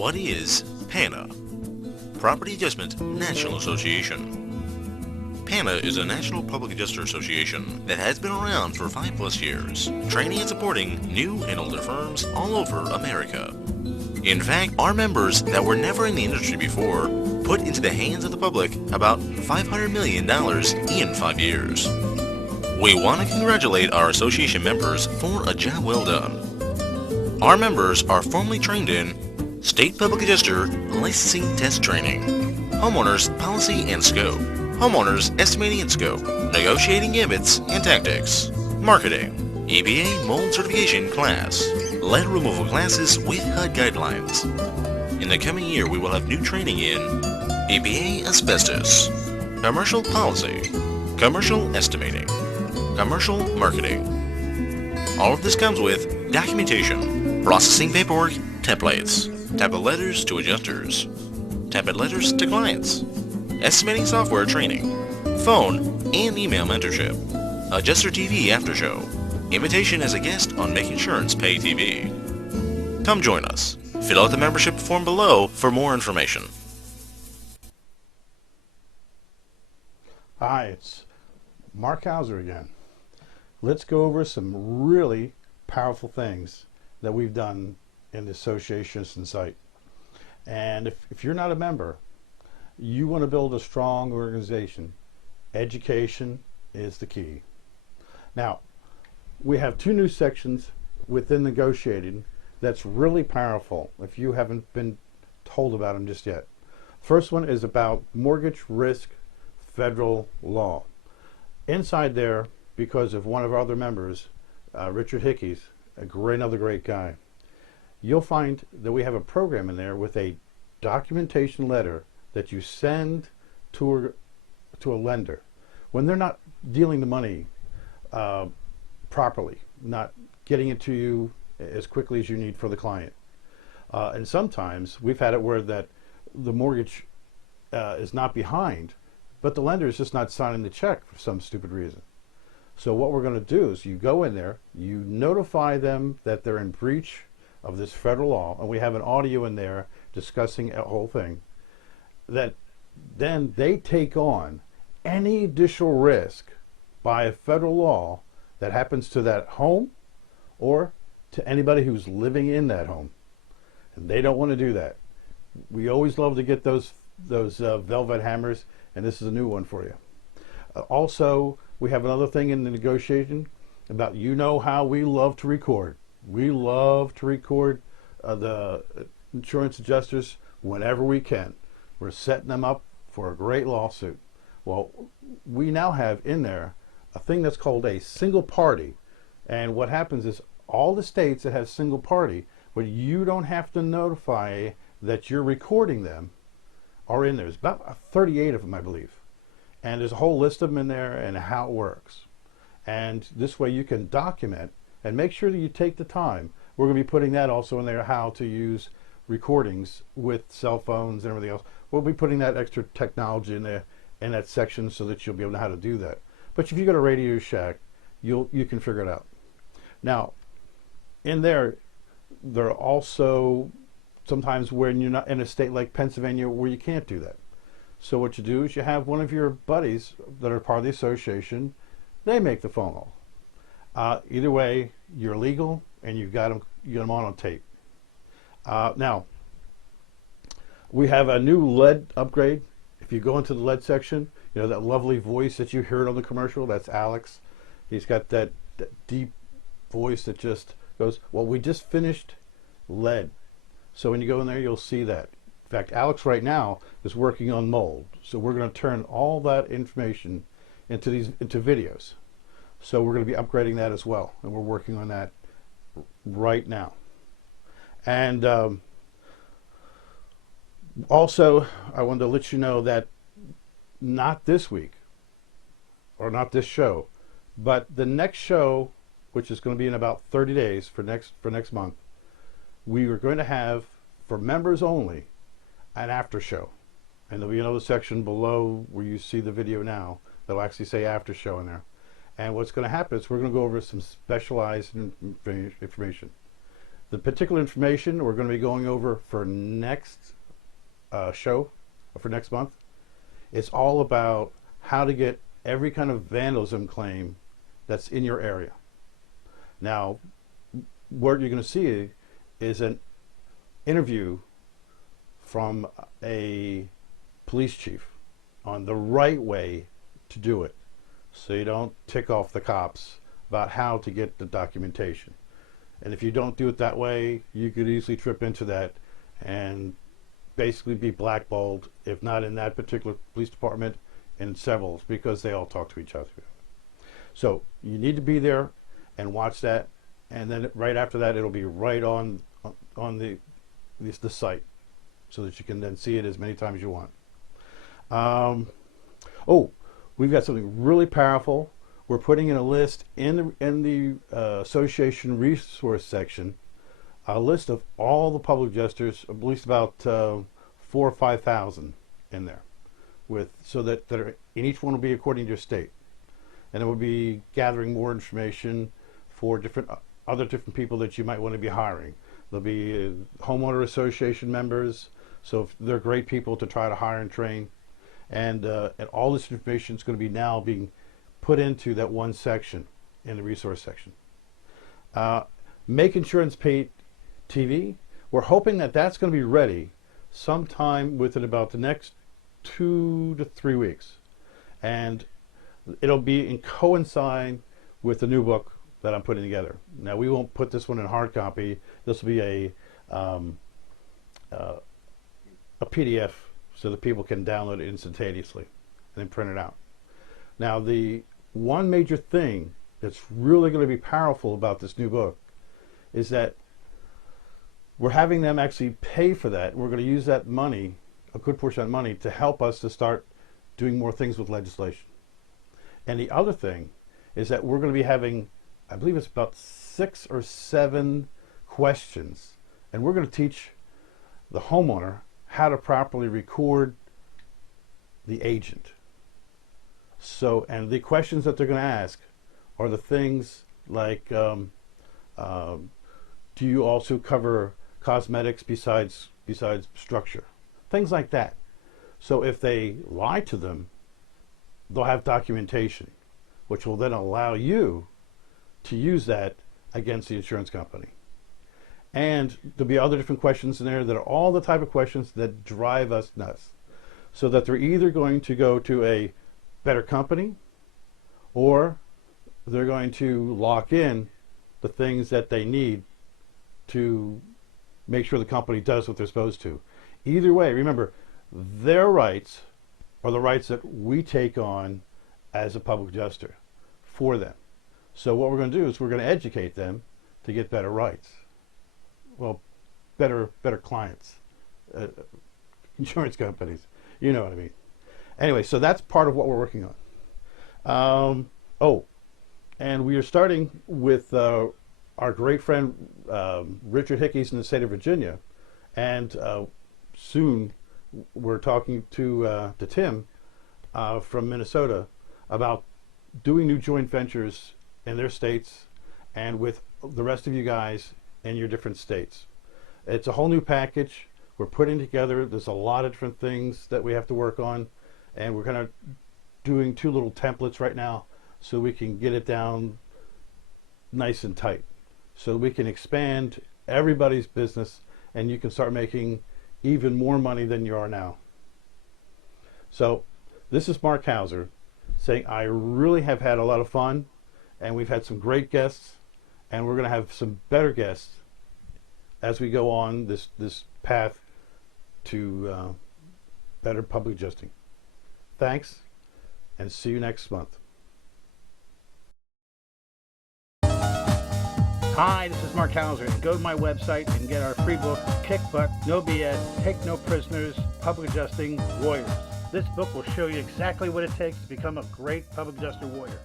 What is PANA? Property Adjustment National Association. PANA is a national public adjuster association that has been around for 5+ years, training and supporting new and older firms all over America. In fact, our members that were never in the industry before put into the hands of the public about $500 million in 5 years. We want to congratulate our association members for a job well done. Our members are formally trained in State Public Adjuster Licensing Test Training, Homeowners Policy and Scope, Homeowners Estimating and Scope, Negotiating Gambits and Tactics, Marketing, EPA Mold Certification Class, Lead Removal Classes with HUD Guidelines. In the coming year we will have new training in EPA Asbestos, Commercial Policy, Commercial Estimating, Commercial Marketing. All of this comes with documentation, processing paperwork, templates, template letters to adjusters, template letters to clients, estimating software training, phone and email mentorship, Adjuster TV after show, invitation as a guest on Make Insurance Pay TV. Come join us. Fill out the membership form below for more information. Hi, it's Mark Hauser again. Let's go over some really powerful things that we've done in the association site. And if you're not a member, you want to build a strong organization. Education is the key. Now, we have 2 new sections within negotiating that's really powerful if you haven't been told about them just yet. First one is about mortgage risk federal law. Inside there, because of one of our other members, Richard Hickey's, another great guy, you'll find that we have a program in there with a documentation letter that you send to a lender when they're not dealing the money properly, not getting it to you as quickly as you need for the client. And sometimes we've had it where that the mortgage is not behind, but the lender is just not signing the check for some stupid reason. So what we're going to do is you go in there, you notify them that they're in breach of this federal law, and we have an audio in there discussing a whole thing, that then they take on any additional risk by a federal law that happens to that home or to anybody who's living in that home. And they don't want to do that. We always love to get those velvet hammers, and this is a new one for you. Also, we have another thing in the negotiation about, how we love to record. We love to record the insurance adjusters whenever we can. We're setting them up for a great lawsuit. Well, we now have in there a thing that's called a single party. And what happens is all the states that have single party, but you don't have to notify that you're recording them, are in there. There's about 38 of them, I believe. And there's a whole list of them in there and how it works. And this way you can document and make sure that you take the time. We're going to be putting that also in there, how to use recordings with cell phones and everything else. We'll be putting that extra technology in there in that section so that you'll be able to know how to do that. But if you go to Radio Shack, you can figure it out. Now, in there are also sometimes when you're not in a state like Pennsylvania where you can't do that. So what you do is you have one of your buddies that are part of the association, they make the phone call. Either way, you're legal and you got them on tape. Now, we have a new lead upgrade. If you go into the lead section, that lovely voice that you heard on the commercial, that's Alex. He's got that deep voice that just goes, well, we just finished lead. So when you go in there, you'll see that. In fact, Alex right now is working on mold. So we're going to turn all that information into videos. So we're going to be upgrading that as well. And we're working on that right now. And also, I wanted to let you know that not this week, or not this show, but the next show, which is going to be in about 30 days for next month, we are going to have, for members only, an after show. And there'll be another section below where you see the video now that'll actually say after show in there. And what's going to happen is we're going to go over some specialized information. The particular information we're going to be going over for next show, or for next month, is all about how to get every kind of vandalism claim that's in your area. Now, what you're going to see is an interview from a police chief on the right way to do it, so you don't tick off the cops about how to get the documentation. And if you don't do it that way, you could easily trip into that and basically be blackballed, if not in that particular police department, in several, because they all talk to each other. So you need to be there and watch that, and then right after that it'll be right on the site, so that you can then see it as many times as you want. Oh, we've got something really powerful. We're putting in a list in the association resource section, a list of all the public adjusters, at least about 4,000 or 5,000 in there, so that and each one will be according to your state, and it will be gathering more information for other different people that you might want to be hiring. There'll be homeowner association members, so if they're great people to try to hire and train, and all this information is going to be now being put into that one section in the resource section. Make Insurance Pay TV. We're hoping that that's going to be ready sometime within about the next 2 to 3 weeks, and it'll be coincide with the new book that I'm putting together. Now, we won't put this one in hard copy. This will be a PDF, so that people can download it instantaneously and then print it out. Now, the one major thing that's really going to be powerful about this new book is that we're having them actually pay for that. We're going to use that money, a good portion of that money, to help us to start doing more things with legislation. And the other thing is that we're going to be having, I believe it's about 6 or 7 questions, and we're going to teach the homeowner how to properly record the agent. So, and the questions that they're going to ask are the things like, do you also cover cosmetics besides structure? Things like that. So if they lie to them, they'll have documentation, which will then allow you to use that against the insurance company. And there'll be other different questions in there that are all the type of questions that drive us nuts, so that they're either going to go to a better company, or they're going to lock in the things that they need to make sure the company does what they're supposed to. Either way, remember, their rights are the rights that we take on as a public adjuster for them. So what we're going to do is we're going to educate them to get better rights. Well, better clients, insurance companies, you know what I mean. Anyway, so that's part of what we're working on. Oh, and we are starting with our great friend Richard Hickey's in the state of Virginia, and soon we're talking to Tim from Minnesota about doing new joint ventures in their states and with the rest of you guys in your different states. It's a whole new package we're putting together. There's a lot of different things that we have to work on, and we're kind of doing 2 little templates right now so we can get it down nice and tight, so we can expand everybody's business and you can start making even more money than you are now. So this is Mark Hauser saying I really have had a lot of fun, and we've had some great guests, and we're going to have some better guests as we go on this path to better public adjusting. Thanks, and see you next month. Hi, this is Mark Hauser. Go to my website and get our free book, Kick Butt, No BS, Take No Prisoners, Public Adjusting Warriors. This book will show you exactly what it takes to become a great public adjuster warrior.